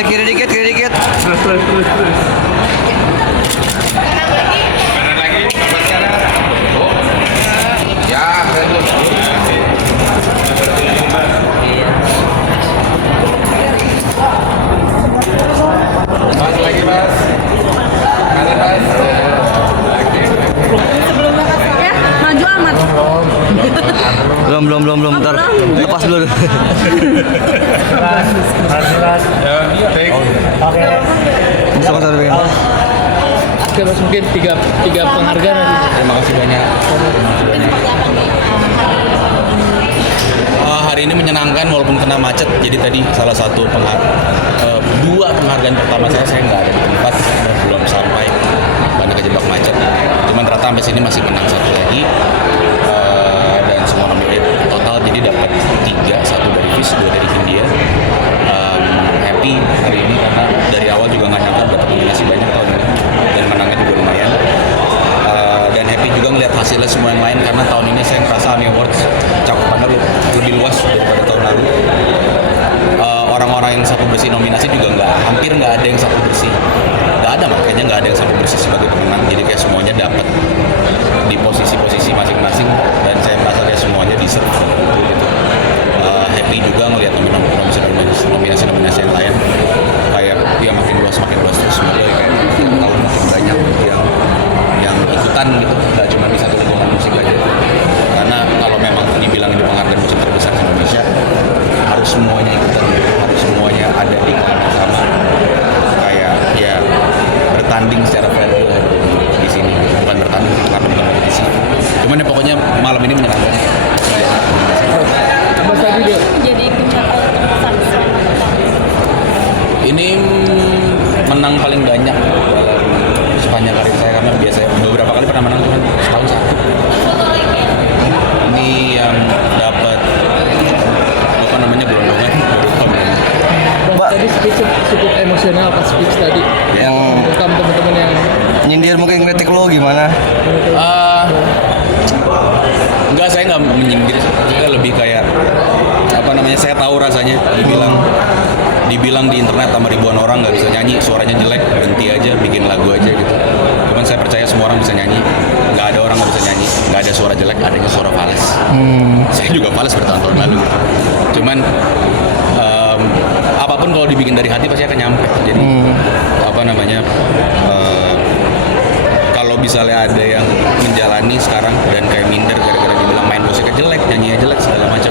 Udah kiri dikit, kiri dikit. Terus. Kanan lagi, nomor kanan. Oh. Ya, betul. Mas lagi, Mas. Kanan, Mas. Ya, maju amat. Belum. Ntar lepas dulu. Ras. Ya, baik. Oke. Sama sama dengan. Oke, Mas, mungkin tiga penghargaan nanti. Terima kasih banyak. Hari ini menyenangkan walaupun kena macet. Jadi tadi salah satu dua penghargaan pertama saya nggak ada di tempat, belum sampai karena kejebak macet. Cuman ternyata sampai sini masih menang satu lagi. Dan semua nominasi total jadi dapat 3, 1 dari FIS, 2 dari Hindia. Happy hari ini karena dari awal juga nggak nyangka dapat nominasi banyak tahun ini dan menangnya juga lumayan. Dan happy juga ngeliat hasilnya semua yang lain karena tahun ini saya ngerasa AMI Awards cakupannya lebih luas daripada tahun lalu. Orang-orang yang sapu bersih nominasi juga hampir nggak ada yang sapu bersih, nggak ada, makanya nggak ada yang sapu bersih sebagai pemenang. Jadi kayak semuanya dapat di posisi-posisi masing-masing dan saya merasa kayak semuanya deserve gitu. Happy juga ngelihat nominasi yang lain kayak dia makin luas terus, semoga ya kayak tahun makin banyak yang ikutan gitu, nggak cuma di satu lingkungan musik aja. Karena kalau memang dibilang ini penghargaan musik terbesar di Indonesia, harus semuanya ikutan, harus semuanya ada di kelas yang sama, kayak ya bertanding secara fair juga di sini, bukan bertanding sih karena bukan kompetisi. Cuman ya pokoknya malam ini menyenangkan. Mas tadi dia Jadi pencapaian terbesar selama bertahun. Ini menang paling banyak dalam sepanjang karir saya karena biasanya beberapa kali pernah menang cuman setahun satu. Ini yang dapat apa namanya gelondongan baru tahun ini. Mas tadi speech cukup emosional pas speech tadi. Yang Welcome teman-teman yang nyindir mungkin kritik lo gimana? Enggak, saya nggak menyindir, juga lebih kayak apa namanya, saya tahu rasanya dibilang di internet sama ribuan orang nggak bisa nyanyi, suaranya jelek, berhenti aja, bikin lagu aja gitu. Cuman saya percaya semua orang bisa nyanyi, nggak ada orang nggak bisa nyanyi, nggak ada suara jelek, adanya suara fals. Saya juga fals bertahun-tahun lalu. Cuman apapun kalau dibikin dari hati pasti akan nyampe. Jadi apa namanya, kalau misalnya ada yang menjalani sekarang dan kayak minder gara-gara dibilang main musiknya jelek, nyanyinya jelek, segala macam.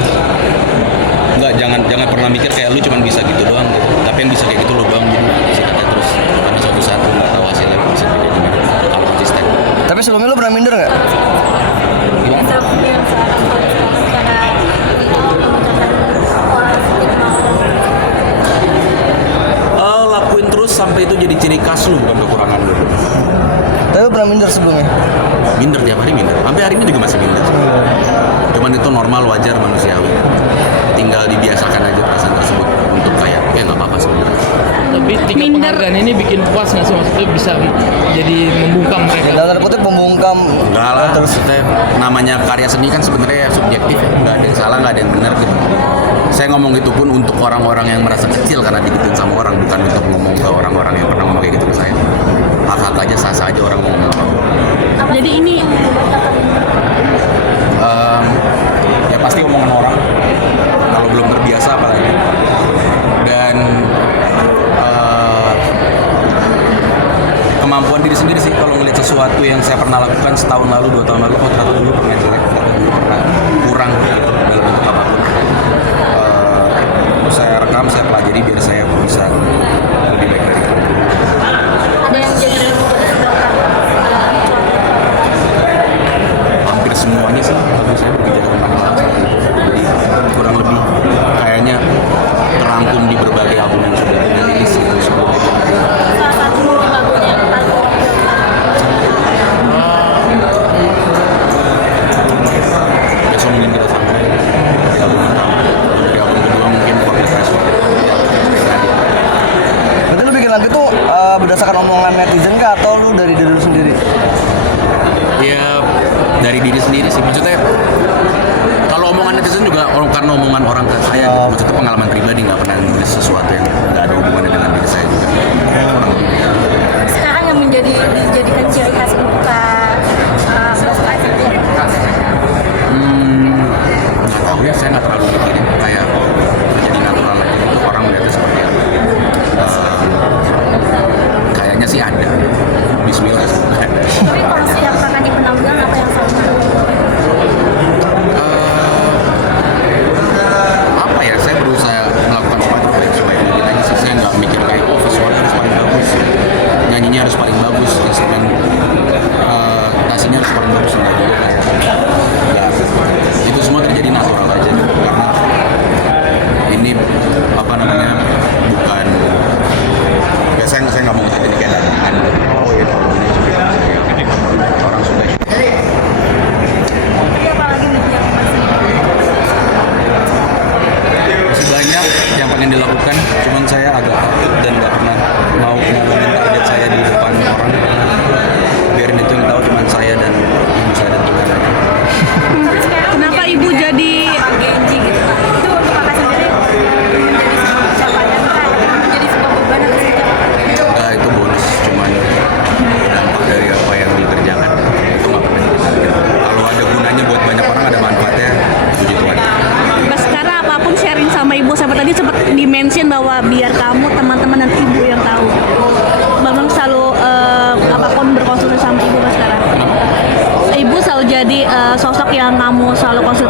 Enggak, jangan pernah mikir kayak lu cuma bisa gitu doang gitu. Tapi yang bisa kayak gitu lu doang gitu. Sikatnya terus. Karena suatu saat lu nggak tahu hasilnya bisa beda gimana. Kalau konsisten. Tapi sebelumnya lo pernah minder nggak? Gimana? Yang sekarang karena Lakuin terus sampai itu jadi ciri khas lu, bukan kekurangan lu. Tapi pernah minder sebelumnya? Minder tiap hari minder. Sampai hari ini juga masih minder. Cuman itu normal, wajar, manusiawi. Tinggal dibiasakan aja perasaan tersebut untuk kayak ya nggak apa-apa sebenarnya. tapi 3 penghargaan ini bikin puas nggak sih, maksudnya bisa jadi membungkam mereka? Dalam tanda kutip membungkam. Enggak lah, Terus maksudnya namanya karya seni kan sebenarnya subjektif ya. Nggak ada yang salah, nggak ada yang benar gitu. Saya ngomong itu pun untuk orang-orang yang merasa kecil karena digituin sama orang, bukan untuk ngomong ke orang-orang yang pernah ngomong kayak gitu ke saya. Hak-hak aja, sah-sah aja orang ngomong apa. Jadi ini Ya pasti omongan orang kalau belum terbiasa apalagi. Dan kemampuan diri sendiri sih kalau ngeliat sesuatu yang saya pernah lakukan setahun lalu, 2 tahun lalu, oh ternyata dulu pernah jelek, ternyata dulu pernah kurang gitu dalam bentuk apapun. Saya rekam, saya pelajari biar saya bisa lebih baik dari itu. ada yang jadi Hampir semuanya sih, tapi saya berbicara tentang hal jadi kurang lebih kayaknya terangkum di berbagai album yang sudah dirilis gitu sebelumnya. salah satu lagunya yang paling maksudnya pengalaman pribadi, nggak pernah nulis sesuatu yang nggak ada hubungannya dengan diri saya juga. Sekarang yang dijadikan ciri khas muka Bos Aif itu apa? Nggak tahu ya, saya nggak terlalu mikirin, kayak jadi natural aja itu, orang melihatnya seperti apa. Kayaknya sih ada. Bismillah semoga ada. Tapi kalau setiap kakak di penampilan apa yang sama? Apa ya, saya berusaha melakukan sebaik mungkin aja sih. Saya nggak mikir kayak visualnya harus paling bagus, nyanyinya harus paling bagus, instrumen nasinya harus paling bagus, enggak juga kayak ya, itu semua terjadi natural aja karena ini apa namanya, bukan ya, saya nggak mau jadi kayak dagangan. Oh ya, orang suka. Tapi apalagi nih yang masih Masih banyak yang pengen dilakukan, cuman saya agak takut dan nggak pernah mau ngomongin target saya di depan orang. Biarin itu yang tahu cuman saya dan ibu saya dan Tuhan. Kenapa ibu jadi Genji gitu Pak. Itu untuk kakak sendiri menjadi sebuah pencapaian Kak, menjadi sebuah beban atau tidak? Enggak, itu bonus, cuman dampak dari apa yang dikerjakan itu nggak pernah dikerjakan. Kalau ada gunanya buat banyak orang, ada manfaatnya, puji Tuhan. Baskara apapun sharing sama ibu, sampai tadi sempat di-mention bahwa biar kamu, teman-teman dan ibu yang tahu. Bang selalu apapun berkonsultasi sama ibu Baskara. Ibu selalu jadi sosok yang kamu selalu konsultasi